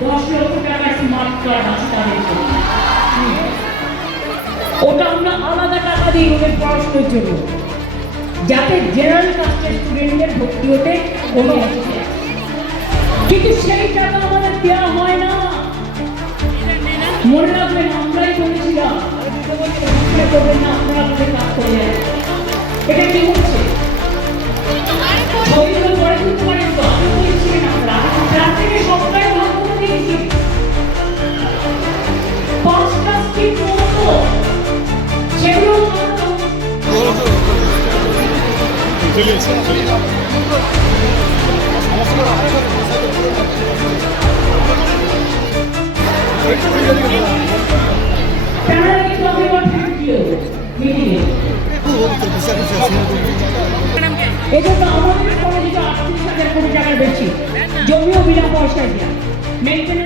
10 লক্ষ টাকার smart card আছে তাদের জন্য। ওটা আমরা আলাদা টাকা দিই ওদের পড়াশোনার জন্য, যাতে জেনারেল কাস্টের স্টুডেন্টদের ভর্তি হতে কোনো অসুবিধা। কিন্তু সেই টাকা আমাদের দেওয়া হয় না। মনে রাখবেন, আমরাই বলেছিলাম করবেন না, আপনারা আমাদের কাজ করে যান। এটা কি হচ্ছে? ছবিগুলো পরে দিতে পারেন তো, আমি বলেছিলেন আমরা রাত থেকে সপ্তাহে ভাগ করে দিয়েছি। 5টা স্কিম মতো সেগুলো এজন্য আমাদের কলেজে 38,000 কোটি টাকার বেশি জমিও বিনা পয়সায় দেওয়া, মেনটেন্যান্স